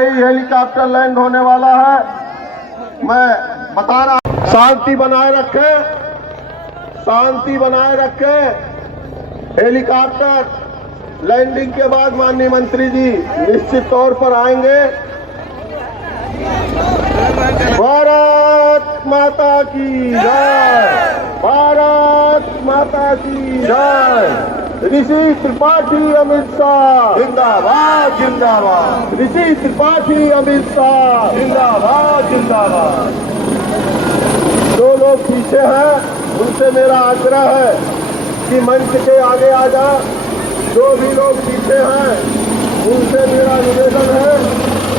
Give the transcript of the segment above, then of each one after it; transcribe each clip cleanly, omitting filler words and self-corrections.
ही helicopter land होने वाला है। मैं बता रहा हूं, शांति बनाए रखें, शांति बनाए रखें। हेलीकॉप्टर लैंडिंग के बाद माननीय मंत्री जी निश्चित तौर पर आएंगे। भारत माता की जय, भारत माता की जय। ऋषि त्रिपाठी अमित शाह जिंदाबाद जिंदाबाद, ऋषि त्रिपाठी अमित शाह जिंदाबाद जिंदाबाद। जो लोग पीछे हैं उनसे मेरा आग्रह है कि मंच के आगे आ जा। जो भी लोग पीछे हैं उनसे मेरा निवेदन है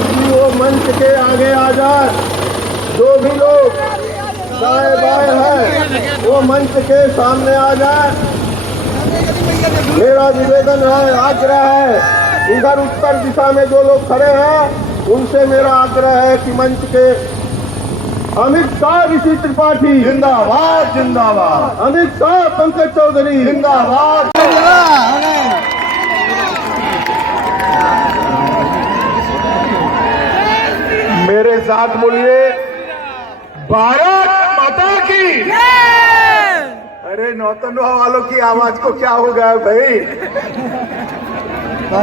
कि वो मंच के आगे आ जाए। जो भी लोग दाएं बाएं हैं वो मंच के सामने आ जाए। मेरा निवेदन है, आग्रह है। इधर उत्तर दिशा में जो लोग खड़े हैं उनसे मेरा आग्रह है कि मंच के अमित शाह ऋषि त्रिपाठी जिंदाबाद जिंदाबाद, अमित शाह पंकज चौधरी जिंदाबाद। मेरे साथ बोलिए, भारत माता की। अरे नौतनवा वालों की आवाज को क्या हो गया भाई?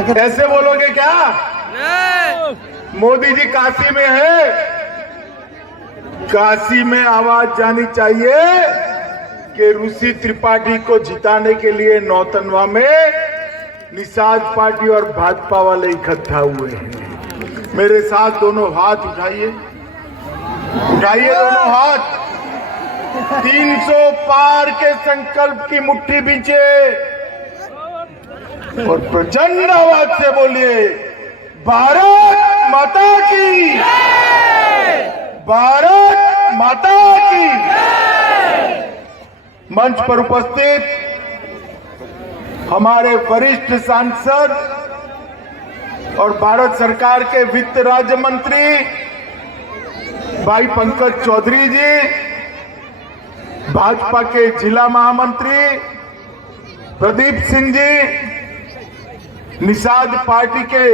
कैसे बोलोगे क्या? मोदी जी काशी में है, काशी में आवाज जानी चाहिए कि ऋषि त्रिपाठी को जिताने के लिए नौतनवा में निषाद पार्टी और भाजपा वाले इकट्ठा हुए हैं। मेरे साथ दोनों हाथ उठाइए, उठाइए दोनों हाथ। 300 पार के संकल्प की मुट्ठी बीचे और प्रचंड आवाज से बोलिए, भारत माता की, भारत माता की। मंच पर उपस्थित हमारे वरिष्ठ सांसद और भारत सरकार के वित्त राज्य मंत्री भाई पंकज चौधरी जी, भाजपा के जिला महामंत्री प्रदीप सिंह जी, निषाद पार्टी के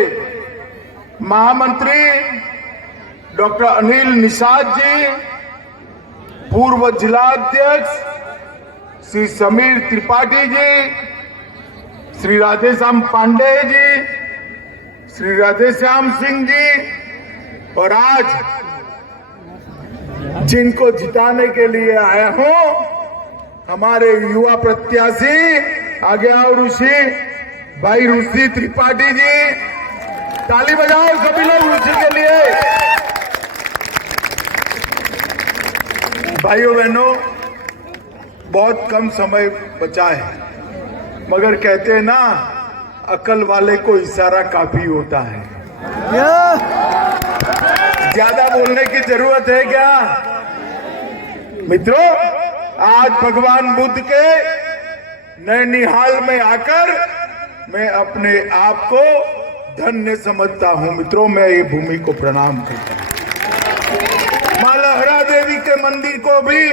महामंत्री डॉक्टर अनिल निषाद जी, पूर्व जिला अध्यक्ष श्री समीर त्रिपाठी जी, श्री राधेश्याम पांडे जी, श्री राधेश्याम सिंह जी, और आज जिनको जिताने के लिए आया हूं हमारे युवा प्रत्याशी, आगे आओ ऋषि भाई ऋषि त्रिपाठी जी, ताली बजाओ सभी लोग ऋषि के लिए। भाइयों बहनों, बहुत कम समय बचा है, मगर कहते हैं ना, अकल वाले को इशारा काफी होता है। ज्यादा बोलने की जरूरत है क्या? मित्रों, आज भगवान बुद्ध के नैनीहाल में आकर मैं अपने आप को धन्य समझता हूं। मित्रों, मैं ये भूमि को प्रणाम करता हूं। मां लहरा देवी के मंदिर को भी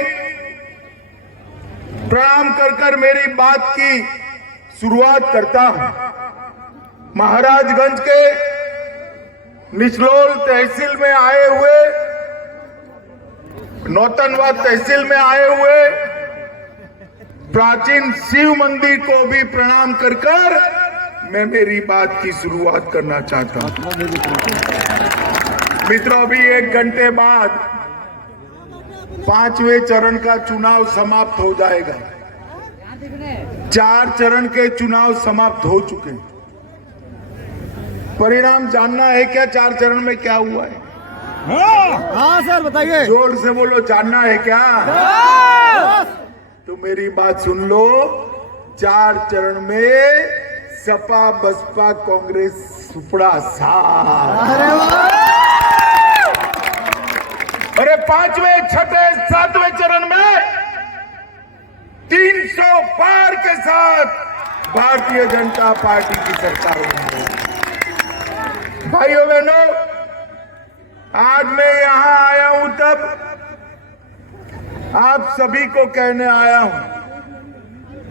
प्रणाम कर कर मेरी बात की शुरुआत करता हूं। महाराजगंज के निचलोल तहसील में आए हुए, नौतनवा तहसील में आए हुए प्राचीन शिव मंदिर को भी प्रणाम कर कर मैं मेरी बात की शुरुआत करना चाहता हूं। मित्रों, अभी 1 घंटे बाद 5वें चरण का चुनाव समाप्त हो जाएगा। 4 चरण के चुनाव समाप्त हो चुके हैं। परिणाम जानना है क्या? 4 चरण में क्या हुआ है? हाँ सर, बताइए। जोर से बोलो, जानना है क्या? तो मेरी बात सुन लो। 4 चरण में सपा बसपा कांग्रेस सुपड़ा साथ। अरे 5वें 6वें 7वें चरण में 300 पार के साथ भारतीय जनता पार्टी की सरकार बनी है। भाइयों बहनों, आज मैं यहां आया हूं तब आप सभी को कहने आया हूं।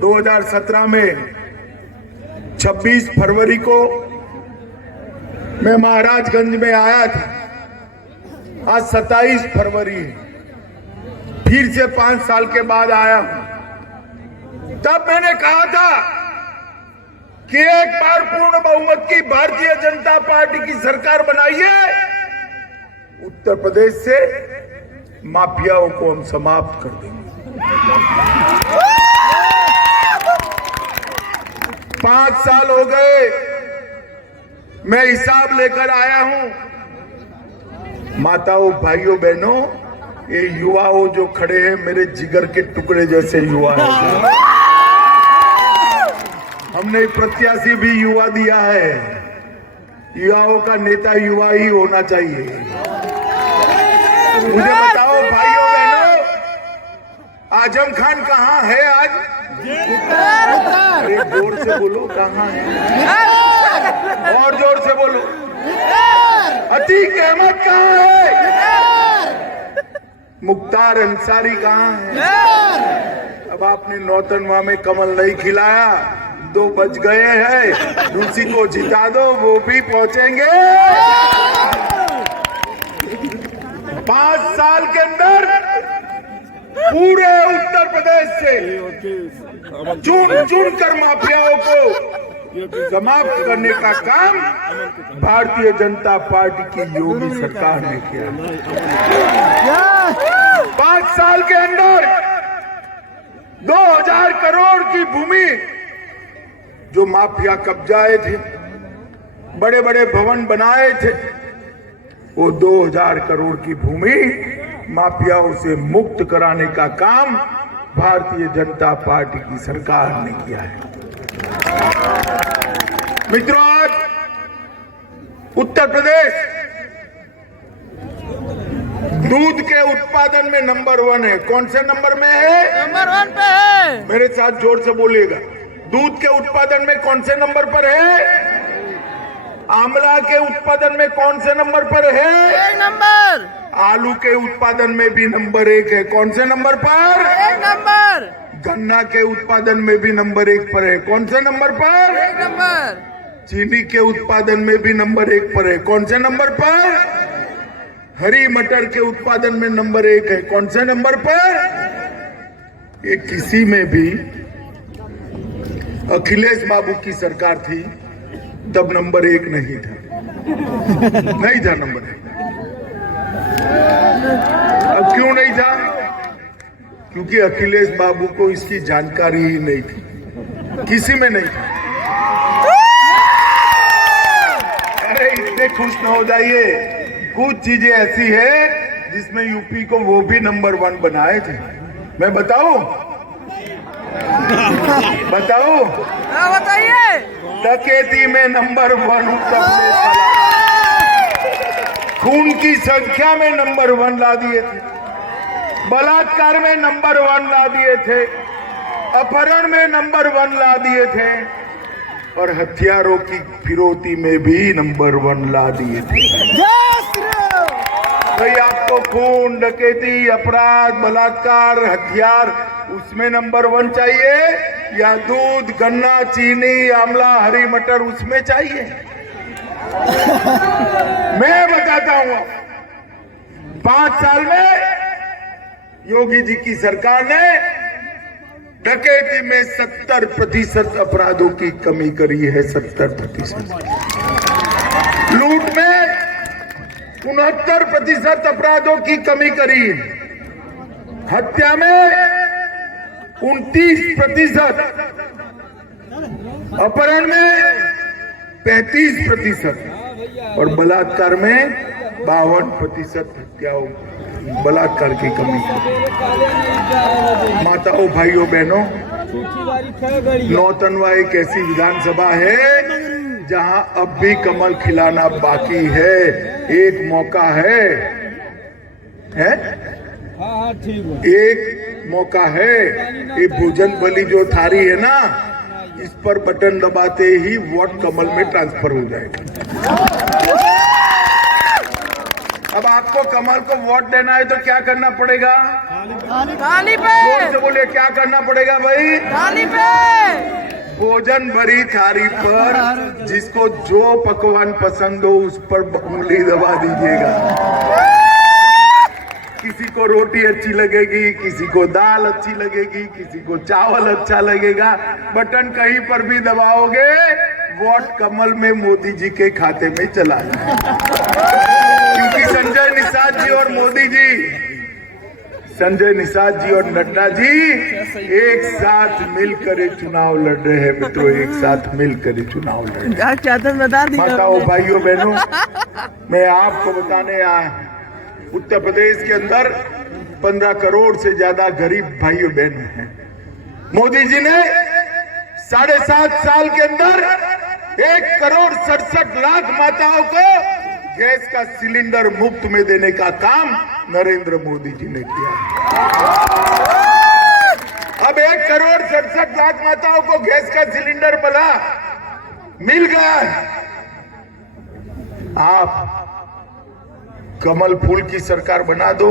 2017 में 26 फरवरी को मैं महाराजगंज में आया था, आज 27 फरवरी है, फिर से 5 साल के बाद आया हूं। तब मैंने कहा था कि एक बार पूर्ण बहुमत की भारतीय जनता पार्टी की सरकार बनाइए, उत्तर प्रदेश से माफियाओं को हम समाप्त कर देंगे। 5 साल हो गए, मैं हिसाब लेकर आया हूं। माताओं, भाइयों, बहनों, ये युवाओं जो खड़े हैं मेरे जिगर के टुकड़े जैसे युवा हैं। हमने प्रत्याशी भी युवा दिया है। युवाओं का नेता युवा ही होना चाहिए। मुझे बताओ भाइयों बहनों, आजम खान कहाँ है आज? अरे जोर से बोलो, कहाँ है? और जोर से बोलो। अतीक अहमद कहाँ है? मुख्तार अंसारी कहाँ है? अब आपने नौतनवा में कमल नहीं खिलाया, 2 बज गए हैं, उसी को जिता दो, वो भी पहुंचेंगे। 5 साल के अंदर पूरे उत्तर प्रदेश से चुन कर माफियाओं को समाप्त करने का काम भारतीय जनता पार्टी की योगी सरकार ने किया। 5 साल के अंदर 2000 करोड़ की भूमि जो माफिया कब्जाए थे, बड़े बड़े भवन बनाए थे, वो 2000 करोड़ की भूमि माफियाओं से मुक्त कराने का काम भारतीय जनता पार्टी की सरकार ने किया है। मित्रों, आज उत्तर प्रदेश दूध के उत्पादन में नंबर 1 है। कौन से नंबर में है? नंबर 1 पे है। मेरे साथ जोर से बोलिएगा। दूध के उत्पादन में कौन से नंबर पर है? आंवला के उत्पादन में कौन से नंबर पर है? 1 नंबर। आलू के उत्पादन में भी नंबर 1 है। कौन से नंबर पर? 1 नंबर। गन्ना के उत्पादन में भी नंबर 1 पर है। कौन से नंबर पर? 1 नंबर। चीनी के उत्पादन में भी नंबर 1 पर है। कौन से नंबर पर? हरी मटर के उत्पादन में नंबर 1 है। कौन से नंबर पर? ये किसी में भी अखिलेश बाबू की सरकार थी तब नंबर 1 नहीं था। नहीं था नंबर 1। अब क्यों नहीं था? क्योंकि अखिलेश बाबू को इसकी जानकारी ही नहीं थी, किसी में नहीं था। अरे इतने खुश न हो जाइए, कुछ चीजें ऐसी है जिसमें यूपी को वो भी नंबर 1 बनाए थे। मैं बताऊं? बताऊं? बताइए। डकैती में नंबर 1 उत्तर प्रदेश, खून की संख्या में नंबर 1 ला दिए थे, बलात्कार में नंबर 1 ला दिए थे, अपहरण में नंबर 1 ला दिए थे, और हथियारों की फिरौती में भी नंबर 1 ला दिए थे। भाई आपको खून, डकैती, अपराध, बलात्कार, हथियार, उसमें नंबर 1 चाहिए या दूध, गन्ना, चीनी, आंवला, हरी मटर उसमें चाहिए? मैं बताता हूं, 5 साल में योगी जी की सरकार ने डकैती में 70% अपराधों की कमी करी है। 70%। लूट में 69% अपराधों की कमी करी, हत्या में 29%, अपहरण में 35% और बलात्कार में 52% हत्याओं, बलात्कार की कमी। माताओं, भाइयों, बहनों, नौतनवा एक ऐसी विधानसभा है जहां अब भी कमल खिलाना बाकी है। एक मौका है? एक मौका है। ये भोजन बलि जो थारी है ना, इस पर बटन दबाते ही वोट कमल में ट्रांसफर हो जाएगा। अब आपको कमल को वोट देना है तो क्या करना पड़ेगा? थाली पे। जोर से बोलिए, क्या करना पड़ेगा भाई? थाली पे। भोजन भरी थाली पर जिसको जो पकवान पसंद हो उस पर उंगली दबा दीजिएगा। किसी को रोटी अच्छी लगेगी, किसी को दाल अच्छी लगेगी, किसी को चावल अच्छा लगेगा। बटन कहीं पर भी दबाओगे वोट कमल में मोदी जी के खाते में चला जाए। क्योंकि संजय निषाद जी और मोदी जी, संजय निषाद जी और नड्डा जी एक साथ मिलकर ये चुनाव लड़ रहे हैं मित्रों, एक साथ मिलकर ये चुनाव लड़ रहे हैं। माताओं भाइयों बहनों, मैं आपको बताने आया, उत्तर प्रदेश के अंदर 15 करोड़ से ज्यादा गरीब भाइयों बहन हैं। मोदी जी ने 7.5 साल के अंदर 1,67,00,000 माताओं को गैस का सिलेंडर मुफ्त में देने का काम नरेंद्र मोदी जी ने किया। अब 1,67,00,000 माताओं को गैस का सिलेंडर मिल गया। आप कमल फूल की सरकार बना दो,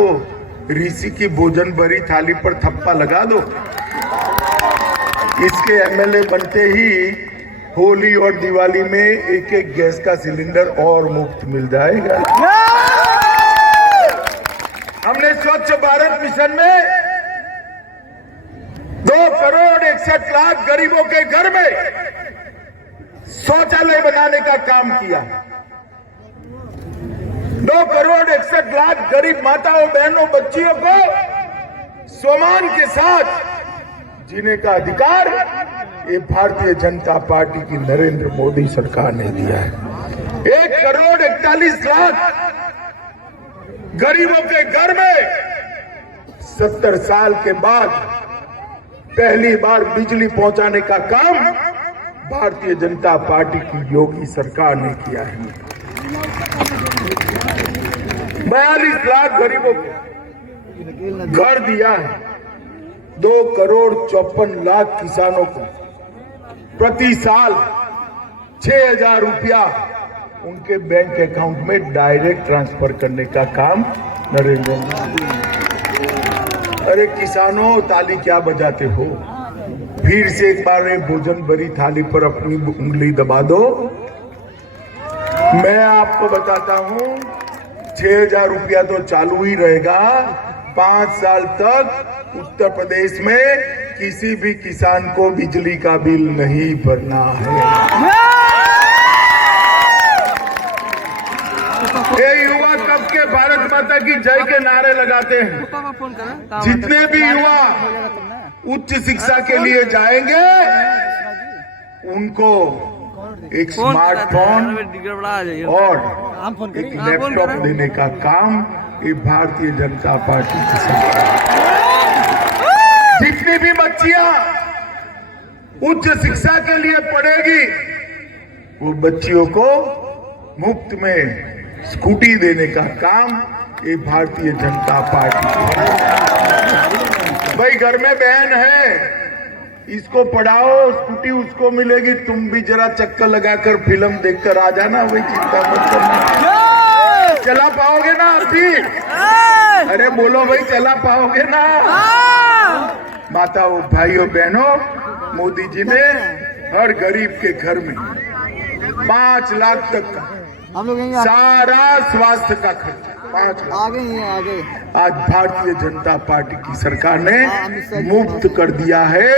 ऋषि की भोजन भरी थाली पर थप्पा लगा दो। इसके एमएलए बनते ही होली और दिवाली में एक एक गैस का सिलेंडर और मुफ्त मिल जाएगा। हमने स्वच्छ भारत मिशन में 2,61,00,000 गरीबों के घर में शौचालय बनाने का काम किया। 2,61,00,000 गरीब माताओं बहनों बच्चियों को सम्मान के साथ जीने का अधिकार ये भारतीय जनता पार्टी की नरेंद्र मोदी सरकार ने दिया है। 1,41,00,000 गरीबों के घर में 70 साल के बाद पहली बार बिजली पहुंचाने का काम भारतीय जनता पार्टी की योगी सरकार ने किया है। 42 लाख गरीबों को घर दिया है। 2,54,00,000 किसानों को प्रति साल 6,000 रुपया उनके बैंक अकाउंट में डायरेक्ट ट्रांसफर करने का काम नरेंद्र मोदी। अरे किसानों, ताली क्या बजाते हो? फिर से एक बार भोजन भरी थाली पर अपनी उंगली दबा दो। मैं आपको बताता हूं, 6,000 रुपया तो चालू ही रहेगा। 5 साल तक उत्तर प्रदेश में किसी भी किसान को बिजली का बिल नहीं भरना है। ये युवा कब के भारत माता की जय के नारे लगाते हैं। जितने भी युवा उच्च शिक्षा के लिए जाएंगे उनको एक स्मार्टफोन और एक लैपटॉप देने का काम ये भारतीय जनता पार्टी की सरकार। जितनी भी बच्चियां उच्च शिक्षा के लिए पढ़ेगी वो बच्चियों को मुफ्त में स्कूटी देने का काम ये भारतीय जनता पार्टी की। भाई घर में बहन है, इसको पढ़ाओ, स्कूटी उसको मिलेगी। तुम भी जरा चक्कर लगाकर फिल्म देखकर आ जाना, वही चिंता मत करना। चला पाओगे ना आप भी? अरे बोलो भाई, चला पाओगे ना? माताओं भाइयों बहनों, मोदी जी ने हर गरीब के घर में 5 लाख तक का सारा स्वास्थ्य का खर्चा 5 लाख आगे आज भारतीय जनता पार्टी की सरकार ने मुफ्त कर दिया है।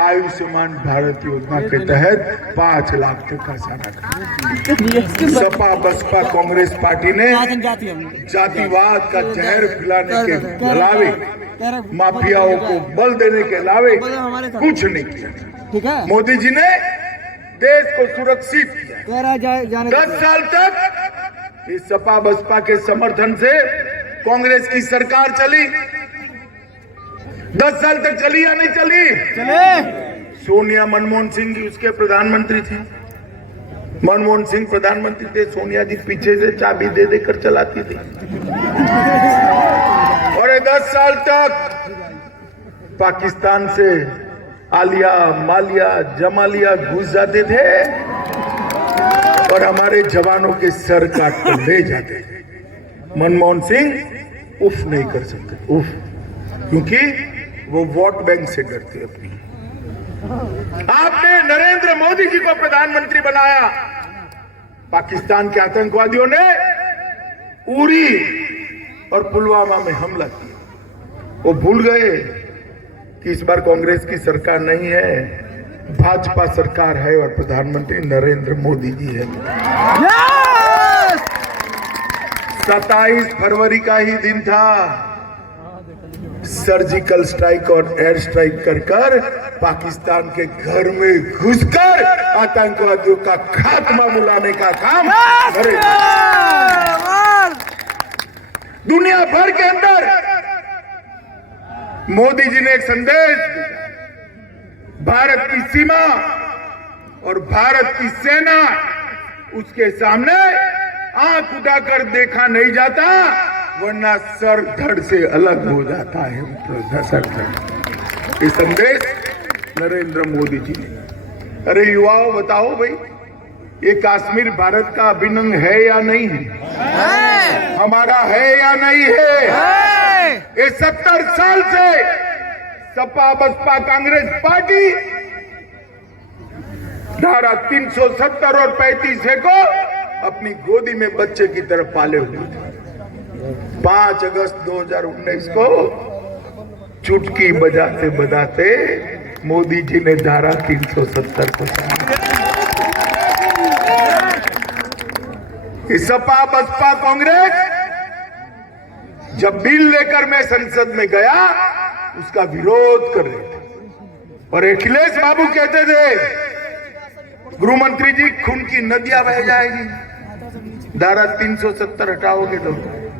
आयुष्मान भारत योजना के तहत 5 लाख तक का सारा खर्चा। सपा बसपा कांग्रेस पार्टी ने जातिवाद का जहर फैलाने के अलावे, माफियाओं को बल देने के अलावे कुछ नहीं किया। मोदी जी ने देश को सुरक्षित किया। 10 साल तक इस सपा बसपा के समर्थन से कांग्रेस की सरकार चली। 10 साल तक चली या नहीं चली? चले। सोनिया मनमोहन सिंह जी उसके प्रधानमंत्री थे। मनमोहन सिंह प्रधानमंत्री थे, सोनिया जी पीछे से चाबी दे देकर चलाती थी। और 10 साल तक पाकिस्तान से आलिया मालिया जमालिया घुस जाते थे और हमारे जवानों के सर काट कर ले जाते थे। मनमोहन सिंह उफ नहीं कर सकते, उफ, क्योंकि वो वोट बैंक से डरते अपनी। आपने नरेंद्र मोदी जी को प्रधानमंत्री बनाया। पाकिस्तान के आतंकवादियों ने उरी और पुलवामा में हमला किया। वो भूल गए कि इस बार कांग्रेस की सरकार नहीं है, भाजपा सरकार है और प्रधानमंत्री नरेंद्र मोदी जी है। 27 फरवरी का ही दिन था। सर्जिकल स्ट्राइक और एयर स्ट्राइक कर पाकिस्तान के घर में घुसकर आतंकवादियों का खात्मा बुलाने का काम दुनिया भर के अंदर मोदी जी ने एक संदेश दिया। भारत की सीमा और भारत की सेना, उसके सामने आंख उठाकर देखा नहीं जाता, वरना सर धड़ से अलग हो जाता है। सर धड़, ये संदेश नरेंद्र मोदी जी ने। अरे युवाओं बताओ भाई, ये कश्मीर भारत का अभिन्न अंग है या नहीं है? हमारा है या नहीं है? ये 70 साल से सपा बसपा कांग्रेस पार्टी धारा 370 और 35 को अपनी गोदी में बच्चे की तरफ पाले हुए थे। 5 अगस्त 2019 को चुटकी बजाते बजाते मोदी जी ने धारा 370 को सपा बसपा कांग्रेस जब बिल लेकर मैं संसद में गया, उसका विरोध कर रहे थे। और अखिलेश बाबू कहते थे, गृह मंत्री जी, खून की नदियां बह जाएगी, धारा 370 हटाओगे तो।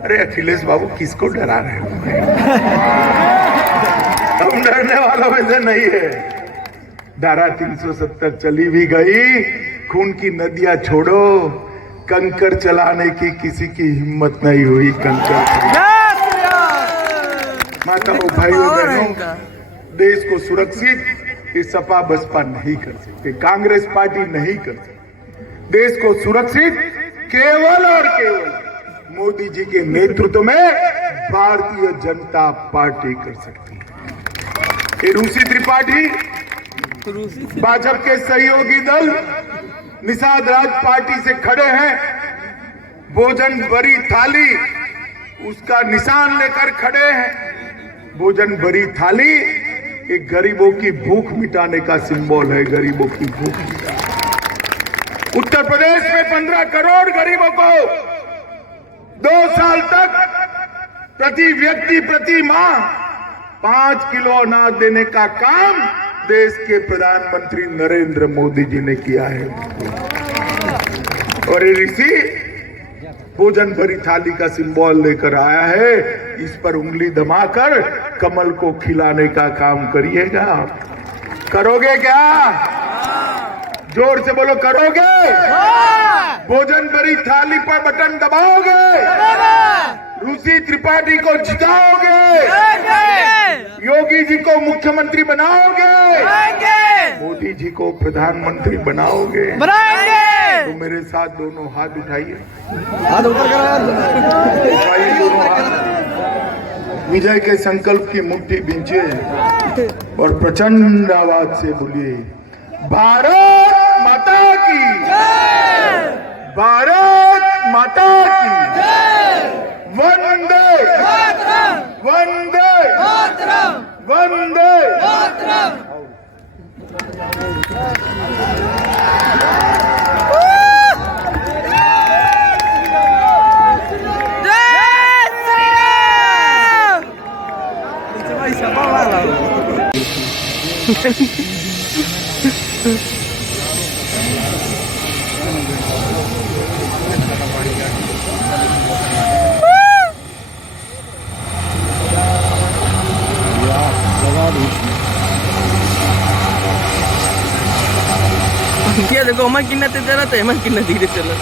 अरे अखिलेश बाबू, किसको डरा रहे हो? हम डरने वालों में से नहीं है। धारा 370 चली भी गई, खून की नदियां छोड़ो, कंकर चलाने की किसी की हिम्मत नहीं हुई। कंकर माताओं भाइयों बहनों, देश को सुरक्षित ये सपा बसपा नहीं कर सकते, कांग्रेस पार्टी नहीं कर सकती। देश को सुरक्षित केवल और केवल मोदी जी के नेतृत्व में भारतीय जनता पार्टी कर सकती है। ये रूसी त्रिपाठी, भाजपा के सहयोगी दल निषाद राज पार्टी से खड़े हैं, भोजन भरी थाली उसका निशान लेकर खड़े हैं। भोजन भरी थाली एक गरीबों की भूख मिटाने का सिंबल है, गरीबों की भूख मिटाने। उत्तर प्रदेश में 15 करोड़ गरीबों को 2 साल तक प्रति व्यक्ति प्रति माह 5 किलो अनाज देने का काम देश के प्रधानमंत्री नरेंद्र मोदी जी ने किया है। और ये ऋषि भोजन भरी थाली का सिंबल लेकर आया है, इस पर उंगली दबाकर कमल को खिलाने का काम करिएगा। करोगे क्या? जोर से बोलो, करोगे? भोजन भरी थाली पर बटन दबाओगे? रूसी त्रिपाठी को जिताओगे? योगी जी को मुख्यमंत्री बनाओगे? मोदी जी को प्रधानमंत्री बनाओगे? तो मेरे साथ दोनों हाथ उठाइए, हाथ ऊपर उठाइए दोनों हाथ। विजय के संकल्प की मुट्ठी बींचिए और प्रचंड आवाज से बोलिए, भारत माता की, भारत माता की, वंदे वंदे वंदे। क्या देखो, मैं किन्ना तेज चला था, मैं किन्ना धीरे चला।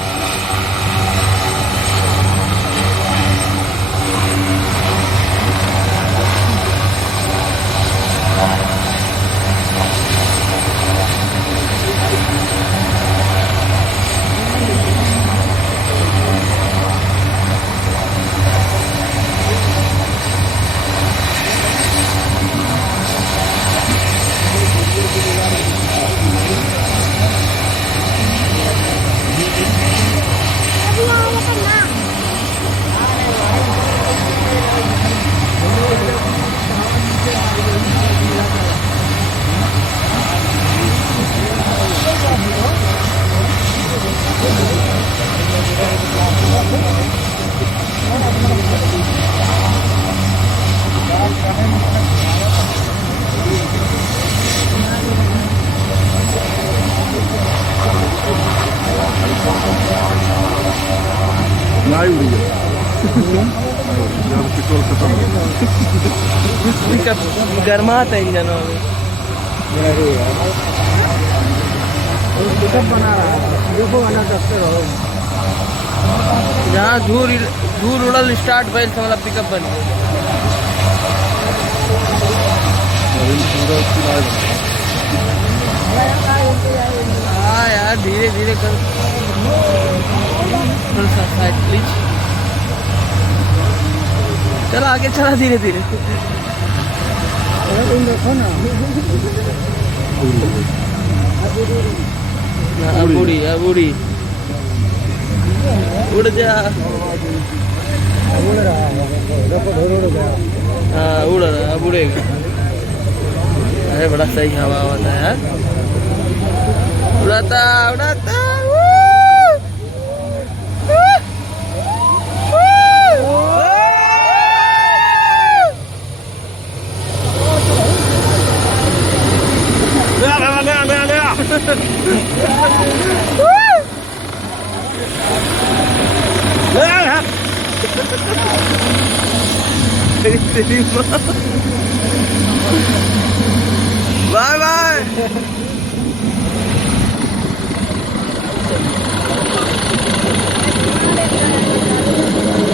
पिकअप गर्माता है इंजन में। पिकअप बना रहा है, देखो वाला दफ्तर हो। जहाँ धूल उड़ल स्टार्ट भइल से वाला पिकअप बन गया। हाँ यार धीरे धीरे कर, थोड़ा सा साइड प्लीज। चलो आगे चला धीरे धीरे। तुम देखो ना, बूढ़ी बूढ़ी उड़ जा। उड़ रहा है, देखो उड़ गया। हाँ उड़ रहा उड़ेगा। अरे बड़ा सही हवा होता है यार, उड़ाता उड़ाता। तेरी माँ